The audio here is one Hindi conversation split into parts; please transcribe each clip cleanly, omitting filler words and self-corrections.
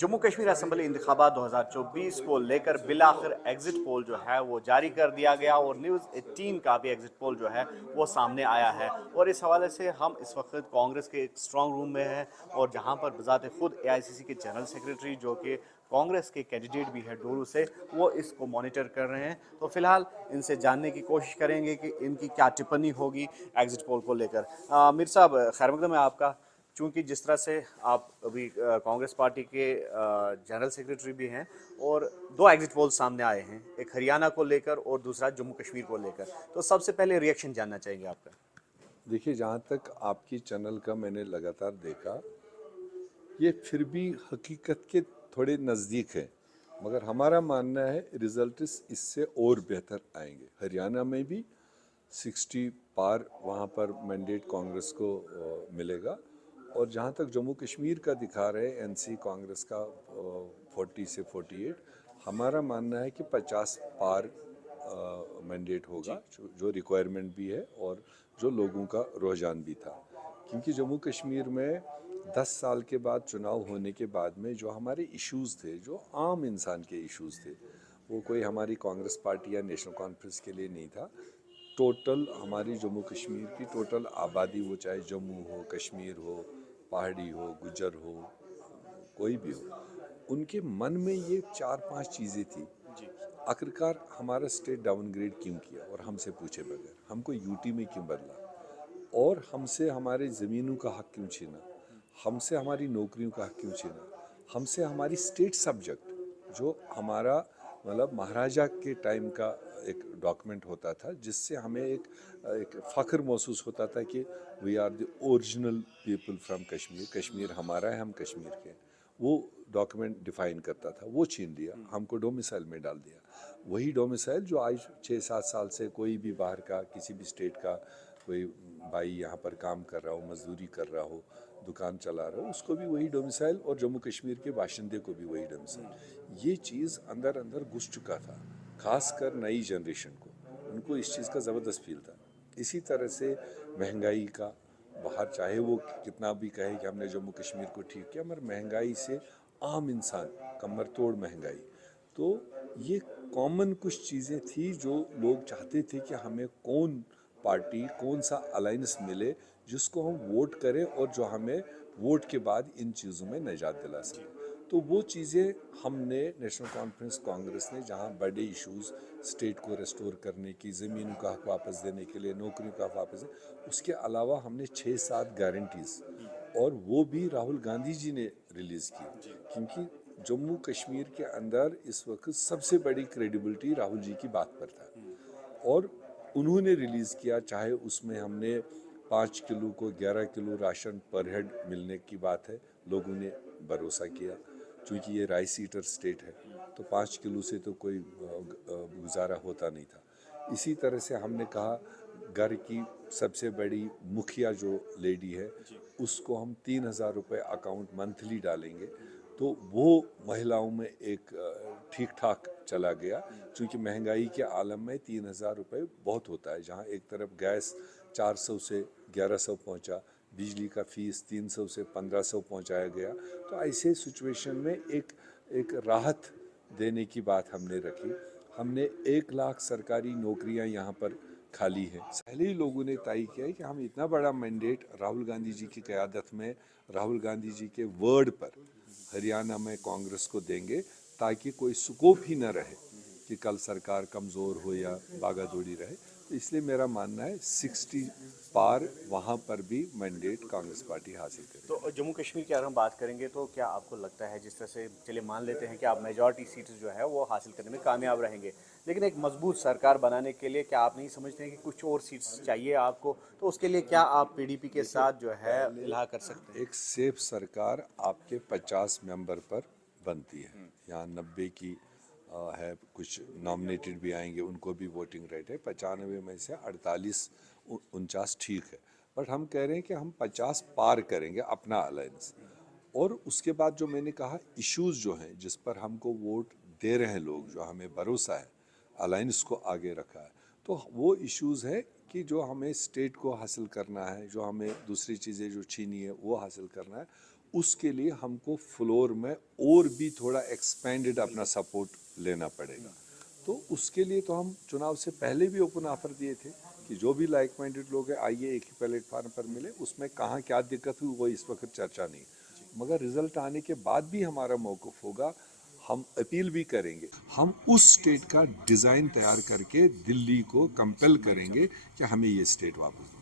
जम्मू कश्मीर असेंबली इंतखाबात 2024 को लेकर बिलाखिर एग्जिट पोल जो है वो जारी कर दिया गया और न्यूज़ 18 का भी एग्जिट पोल जो है वो सामने आया है। और इस हवाले से हम इस वक्त कांग्रेस के एक स्ट्रांग रूम में हैं और जहां पर बजाते खुद एआईसीसी के जनरल सेक्रेटरी जो कि कांग्रेस के कैंडिडेट भी है डोरू से, वो इसको मॉनिटर कर रहे हैं। तो फिलहाल इनसे जानने की कोशिश करेंगे कि इनकी क्या टिप्पणी होगी एग्जिट पोल को लेकर। मीर साहब, खैर मकदम है आपका। चूंकि जिस तरह से आप अभी कांग्रेस पार्टी के जनरल सेक्रेटरी भी हैं और दो एग्जिट पोल सामने आए हैं, एक हरियाणा को लेकर और दूसरा जम्मू कश्मीर को लेकर, तो सबसे पहले रिएक्शन जानना चाहेंगे आपका। देखिए, जहाँ तक आपकी चैनल का मैंने लगातार देखा, ये फिर भी हकीकत के थोड़े नज़दीक है, मगर हमारा मानना है रिजल्ट इससे और बेहतर आएंगे। हरियाणा में भी 60 पार वहाँ पर मैंडेट कांग्रेस को मिलेगा, और जहाँ तक जम्मू कश्मीर का दिखा रहे एनसी कांग्रेस का 40 से 48, हमारा मानना है कि 50 पार मैंडेट होगा, जो रिक्वायरमेंट भी है और जो लोगों का रुझान भी था। क्योंकि जम्मू कश्मीर में 10 साल के बाद चुनाव होने के बाद में जो हमारे इश्यूज़ थे, जो आम इंसान के इश्यूज़ थे, वो कोई हमारी कांग्रेस पार्टी या नेशनल कॉन्फ्रेंस के लिए नहीं था। टोटल हमारी जम्मू कश्मीर की टोटल आबादी, वो चाहे जम्मू हो, कश्मीर हो, पहाड़ी हो, गुजर हो, कोई भी हो, उनके मन में ये 4-5 चीज़ें थी। आखिरकार हमारा स्टेट डाउनग्रेड क्यों किया, और हमसे पूछे बगैर हमको यूटी में क्यों बदला, और हमसे हमारे ज़मीनों का हक क्यों छीना, हमसे हमारी नौकरियों का हक क्यों छीना, हमसे हमारी स्टेट सब्जेक्ट जो हमारा मतलब महाराजा के टाइम का एक डॉक्यूमेंट होता था, जिससे हमें एक फ़ख्र महसूस होता था कि we are the original people from Kashmir, Kashmir हमारा है, हम कश्मीर के हैं। वो डॉक्यूमेंट डिफ़ाइन करता था, वो छीन लिया, हमको डोमिसाइल में डाल दिया। वही डोमिसाइल जो आज 6-7 साल से कोई भी बाहर का, किसी भी स्टेट का कोई भाई यहाँ पर काम कर रहा हो, मजदूरी कर रहा हो, दुकान चला रहा हो, उसको भी वही डोमिसाइल, और जम्मू कश्मीर के बाशिंदे को भी वही डोमिसाइल। ये चीज़ अंदर अंदर घुस चुका था, खासकर नई जनरेशन को, उनको इस चीज़ का ज़बरदस्त फील था। इसी तरह से महंगाई का, बाहर चाहे वो कितना भी कहे कि हमने जम्मू कश्मीर को ठीक किया, मगर महंगाई से आम इंसान कमर तोड़ महंगाई। तो ये कॉमन कुछ चीज़ें थी जो लोग चाहते थे कि हमें कौन पार्टी, कौन सा अलायंस मिले जिसको हम वोट करें और जो हमें वोट के बाद इन चीज़ों में निजात दिला सके। तो वो चीज़ें हमने नेशनल कॉन्फ्रेंस कांग्रेस ने, जहाँ बड़े इश्यूज़ स्टेट को रेस्टोर करने की, ज़मीनों का हक वापस देने के लिए, नौकरियों का हक वापस देने, उसके अलावा हमने 6-7 गारंटीज़, और वो भी राहुल गांधी जी ने रिलीज़ की। क्योंकि जम्मू कश्मीर के अंदर इस वक्त सबसे बड़ी क्रेडिबिलिटी राहुल जी की बात पर था, और उन्होंने रिलीज़ किया। चाहे उसमें हमने 5 किलो को 11 किलो राशन पर हेड मिलने की बात है, लोगों ने भरोसा किया, क्योंकि ये राइस ईटर स्टेट है, तो 5 किलो से तो कोई गुजारा होता नहीं था। इसी तरह से हमने कहा घर की सबसे बड़ी मुखिया जो लेडी है, उसको हम 3,000 रुपये अकाउंट मंथली डालेंगे, तो वो महिलाओं में एक ठीक ठाक चला गया। क्योंकि महंगाई के आलम में 3,000 रुपये बहुत होता है, जहाँ एक तरफ गैस 400 से 1100 पहुँचा, बिजली का फीस 300 से 1500 पहुँचाया गया। तो ऐसे सिचुएशन में एक राहत देने की बात हमने रखी। हमने 1 लाख सरकारी नौकरियां यहाँ पर खाली हैं। पहले ही लोगों ने तय किया है कि हम इतना बड़ा मैंडेट राहुल गांधी जी की क़यादत में, राहुल गांधी जी के वर्ड पर हरियाणा में कांग्रेस को देंगे, ताकि कोई स्कोप ही न रहे कि कल सरकार कमज़ोर हो या भागा दौड़ी रहे। तो इसलिए मेरा मानना है 60 पार वहाँ पर भी मैंडेट कांग्रेस पार्टी हासिल करे। तो जम्मू कश्मीर की अगर हम बात करेंगे तो क्या आपको लगता है, जिस तरह से चलिए मान लेते हैं कि आप मेजॉरिटी सीट्स जो है वो हासिल करने में कामयाब रहेंगे, लेकिन एक मजबूत सरकार बनाने के लिए क्या आप नहीं समझते हैं कि कुछ और सीट्स चाहिए आपको? तो उसके लिए क्या आप पीडीपी के साथ जो है इलाहा कर सकते हैं? एक सेफ सरकार आपके 50 मेंबर पर बनती है, यहाँ 90 की है, कुछ नॉमिनेटेड भी आएंगे, उनको भी वोटिंग राइट है। 95 में से 48-49 ठीक है, बट हम कह रहे हैं कि हम 50 पार करेंगे अपना अलायंस। और उसके बाद जो मैंने कहा, इश्यूज़ जो हैं जिस पर हमको वोट दे रहे हैं लोग, जो हमें भरोसा है, अलायंस को आगे रखा है, तो वो इश्यूज़ है कि जो हमें स्टेट को हासिल करना है, जो हमें दूसरी चीज़ें जो छीनी है वो हासिल करना है, उसके लिए हमको फ्लोर में और भी थोड़ा एक्सपेंडेड अपना सपोर्ट लेना पड़ेगा। तो उसके लिए तो हम चुनाव से पहले भी ओपन ऑफर दिए थे कि जो भी लाइक माइंडेड लोग हैं आइए एक ही प्लेटफार्म पर मिले। उसमें कहाँ क्या दिक्कत हुई वो इस वक्त चर्चा नहीं, मगर रिजल्ट आने के बाद भी हमारा मौक़िफ़ होगा, हम अपील भी करेंगे, हम उस स्टेट का डिज़ाइन तैयार करके दिल्ली को कंपेल करेंगे कि हमें ये स्टेट वापस दो।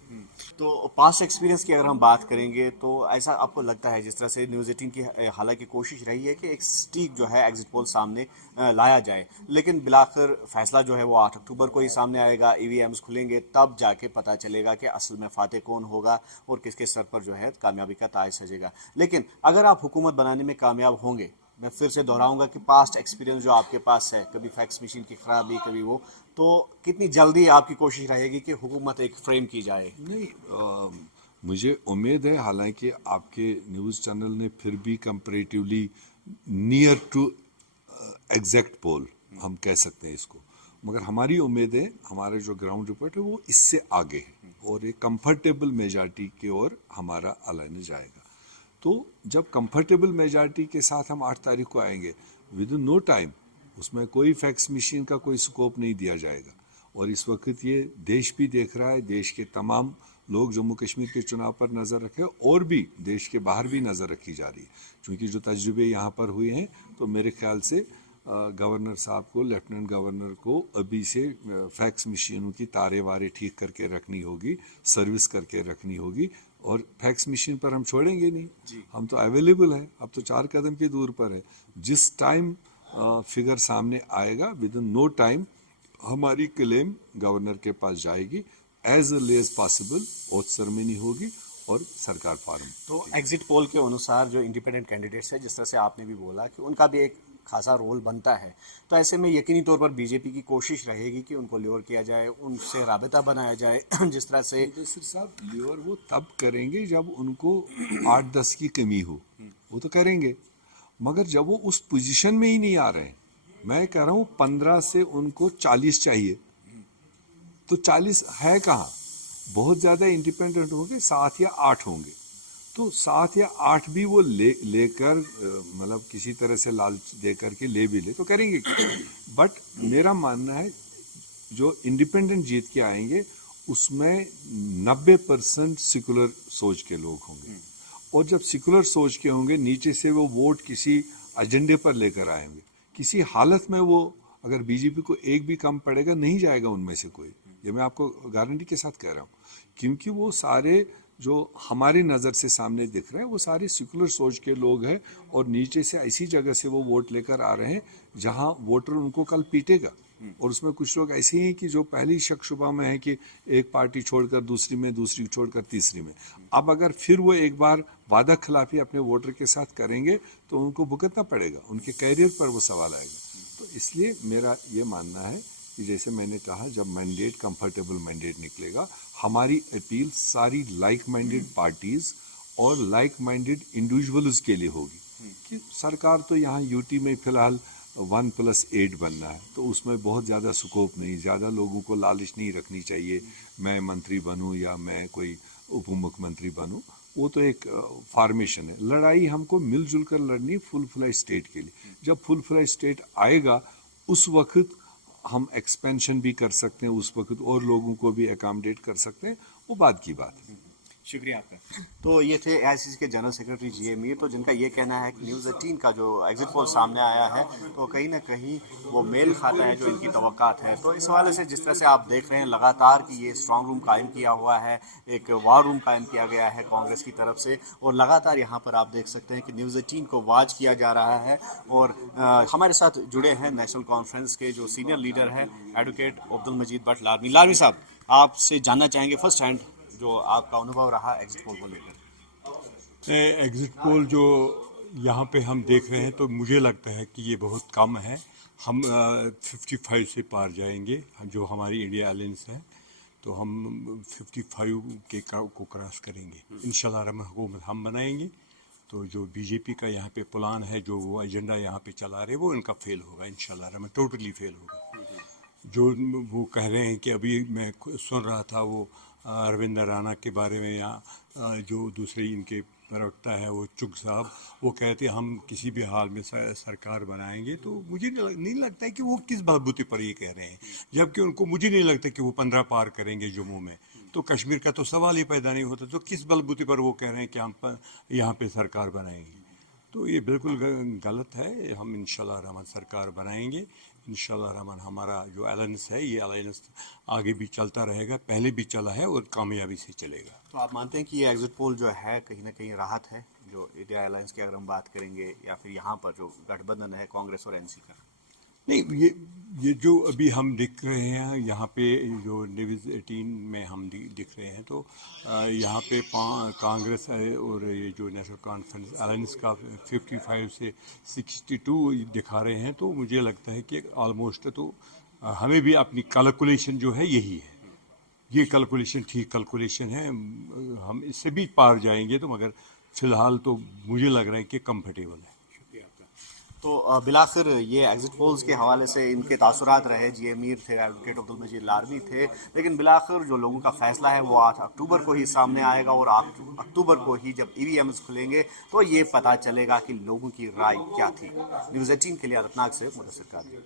तो पास्ट एक्सपीरियंस की अगर हम बात करेंगे तो ऐसा आपको लगता है जिस तरह से न्यूज़ 18 की हालांकि कोशिश रही है कि एक सटीक जो है एग्जिट पोल सामने लाया जाए, लेकिन बिलाखिर फैसला जो है वो 8 अक्टूबर को ही सामने आएगा, ईवीएम्स खुलेंगे तब जाके पता चलेगा कि असल में फाते कौन होगा और किसके सर पर जो है कामयाबी का ताज सजेगा। लेकिन अगर आप हुकूमत बनाने में कामयाब होंगे, मैं फिर से दोहराऊंगा कि पास्ट एक्सपीरियंस जो आपके पास है, कभी फैक्स मशीन की खराबी कभी वो, तो कितनी जल्दी आपकी कोशिश रहेगी कि हुकूमत एक फ्रेम की जाए? नहीं, मुझे उम्मीद है, हालांकि आपके न्यूज़ चैनल ने फिर भी कंपैरेटिवली नियर टू एग्जैक्ट पोल हम कह सकते हैं इसको, मगर हमारी उम्मीद है, हमारा जो ग्राउंड रिपोर्ट है वो इससे आगे है और एक कंफर्टेबल मेजॉरिटी की ओर हमारा अलायने जाएगा। तो जब कंफर्टेबल मेजॉरिटी के साथ हम 8 तारीख को आएंगे, विद इन नो टाइम उसमें कोई फैक्स मशीन का कोई स्कोप नहीं दिया जाएगा। और इस वक्त ये देश भी देख रहा है, देश के तमाम लोग जम्मू कश्मीर के चुनाव पर नज़र रखे और भी देश के बाहर भी नज़र रखी जा रही है, क्योंकि जो तजुर्बे यहाँ पर हुए हैं, तो मेरे ख्याल से गवर्नर साहब को, लेफ्टिनेंट गवर्नर को अभी से फैक्स मशीनों की तारे वारे ठीक करके रखनी होगी, सर्विस करके रखनी होगी। और फैक्स मशीन पर हम छोड़ेंगे नहीं, हम तो अवेलेबल है, अब तो 4 कदम की दूर पर है। जिस टाइम फिगर सामने आएगा, विद इन नो टाइम हमारी क्लेम गवर्नर के पास जाएगी, as early as possible oath ceremony होगी और सरकार फॉर्म। तो एग्जिट पोल के अनुसार जो इंडिपेंडेंट कैंडिडेट्स है, जिस तरह से आपने भी बोला कि उनका भी एक खासा रोल बनता है, तो ऐसे में यकीनी तौर पर बीजेपी की कोशिश रहेगी कि उनको ल्योर किया जाए, उनसे राबता बनाया जाए। जिस तरह से मुदस्सिर साहब, ल्योर वो तब करेंगे जब उनको 8-10 की कमी हो, वो तो करेंगे, मगर जब वो उस पोजीशन में ही नहीं आ रहे हैं, मैं कह रहा हूँ 15 से उनको 40 चाहिए, तो 40 है कहाँ? बहुत ज़्यादा इंडिपेंडेंट होंगे, 7 या 8 होंगे, तो 7 या 8 भी वो लेकर मतलब किसी तरह से लालच दे करके ले भी ले तो करेंगे। बट मेरा मानना है जो इंडिपेंडेंट जीत के आएंगे उसमें 90% सेकुलर सोच के लोग होंगे, और जब सेकुलर सोच के होंगे, नीचे से वो वोट किसी एजेंडे पर लेकर आएंगे। किसी हालत में वो, अगर बीजेपी को एक भी कम पड़ेगा, नहीं जाएगा उनमें से कोई, ये मैं आपको गारंटी के साथ कह रहा हूँ, क्योंकि वो सारे जो हमारी नज़र से सामने दिख रहे हैं वो सारे सेकुलर सोच के लोग हैं, और नीचे से ऐसी जगह से वो वोट लेकर आ रहे हैं जहां वोटर उनको कल पीटेगा। और उसमें कुछ लोग ऐसे हैं कि जो पहली शक शुबा में है कि एक पार्टी छोड़कर दूसरी में, दूसरी छोड़कर तीसरी में। अब अगर फिर वो एक बार वादा खिलाफी अपने वोटर के साथ करेंगे तो उनको भुगतना पड़ेगा, उनके कैरियर पर वो सवाल आएगा। तो इसलिए मेरा ये मानना है कि जैसे मैंने कहा, जब मैंडेट कंफर्टेबल मैंडेट निकलेगा, हमारी अपील सारी लाइक माइंडेड पार्टीज और लाइक माइंडेड इंडिविजुअल्स के लिए होगी कि सरकार तो यहाँ यूटी में फिलहाल 1+8 बनना है, तो उसमें बहुत ज़्यादा स्कोप नहीं, ज़्यादा लोगों को लालच नहीं रखनी चाहिए मैं मंत्री बनूं या मैं कोई उप मुख्यमंत्री बनूं। वो तो एक फॉर्मेशन है। लड़ाई हमको मिलजुल कर लड़नी फुल फ्लैश स्टेट के लिए। जब फुल फ्लैश स्टेट आएगा उस वक्त हम एक्सपेंशन भी कर सकते हैं, उस वक्त और लोगों को भी अकोमोडेट कर सकते हैं, वो बात की बात है। शुक्रिया आपका। तो ये थे एआईसीसी के जनरल सेक्रेटरी जीए मीर, तो जिनका ये कहना है कि न्यूज़ 18 का जो एग्जिट पोल सामने आया है तो कहीं ना कहीं वो मेल खाता है जो इनकी तवक्कात है। तो इस हवाले से जिस तरह से आप देख रहे हैं लगातार कि ये स्ट्रांग रूम कायम किया हुआ है, एक वार रूम कायम किया गया है कांग्रेस की तरफ से, और लगातार यहाँ पर आप देख सकते हैं कि न्यूज़ 18 को वॉच किया जा रहा है। और हमारे साथ जुड़े हैं नेशनल कॉन्फ्रेंस के जो सीनियर लीडर हैं एडवोकेट अब्दुल मजीद भट्ट लारमी। लारमी साहब, आपसे जानना चाहेंगे फर्स्ट हैंड जो आपका अनुभव रहा एग्जिट पोल को लेकर। एग्जिट पोल जो यहाँ पे हम देख रहे हैं तो मुझे लगता है कि ये बहुत कम है। हम 55 से पार जाएंगे, जो हमारी इंडिया अलायंस है, तो हम 55 को क्रॉस करेंगे इंशाल्लाह। हुकूमत हम बनाएंगे तो जो बीजेपी का यहाँ पे प्लान है, जो वो एजेंडा यहाँ पे चला रहे, वो इनका फेल होगा इंशाल्लाह, टोटली फेल होगा। जो वो कह रहे हैं कि अभी मैं सुन रहा था वो अरविंद राणा के बारे में, या जो दूसरे इनके प्रवक्ता है वो चुग साहब, वो कहते हम किसी भी हाल में सरकार बनाएंगे, तो मुझे नहीं लगता है कि वो किस बलबूते पर ये कह रहे हैं, जबकि उनको मुझे नहीं लगता कि वो 15 पार करेंगे जम्मू में, तो कश्मीर का तो सवाल ही पैदा नहीं होता, तो किस बलबूते पर वो कह रहे हैं कि हम यहाँ पे सरकार बनाएंगे। तो ये बिल्कुल गलत है। हम इंशाल्लाह रहमान सरकार बनाएंगे, इंशाल्लाह रहमान। हमारा जो अलायंस है, ये अलायंस आगे भी चलता रहेगा, पहले भी चला है और कामयाबी से चलेगा। तो आप मानते हैं कि ये एग्जिट पोल जो है कहीं ना कहीं राहत है, जो इंडिया अलायंस की अगर हम बात करेंगे, या फिर यहाँ पर जो गठबंधन है कांग्रेस और एनसी का? नहीं, ये जो अभी हम दिख रहे हैं यहाँ पे, जो न्यूज़ 18 में हम दिख रहे हैं, तो यहाँ पे कांग्रेस है और ये जो नेशनल कॉन्फ्रेंस अलायंस का 55 से 62 दिखा रहे हैं, तो मुझे लगता है कि ऑलमोस्ट तो हमें भी अपनी कैलकुलेशन जो है यही है, ये कैलकुलेशन ठीक कैलकुलेशन है, हम इससे भी पार जाएंगे, तो मगर फिलहाल तो मुझे लग रहा है कि कंफर्टेबल है। तो बिलाखिर ये एग्जिट पोल्स के हवाले से इनके तासुरात रहे। जी मीर थे, एडवोकेट अब्दुल मजीद लारवी थे, लेकिन बिलाखिर जो लोगों का फैसला है वो 8 अक्टूबर को ही सामने आएगा, और 8 अक्टूबर को ही जब EVMs खुलेंगे तो ये पता चलेगा कि लोगों की राय क्या थी। न्यूज़ 18 के लिए अनंतनाग से मुदस्सिर कादरी।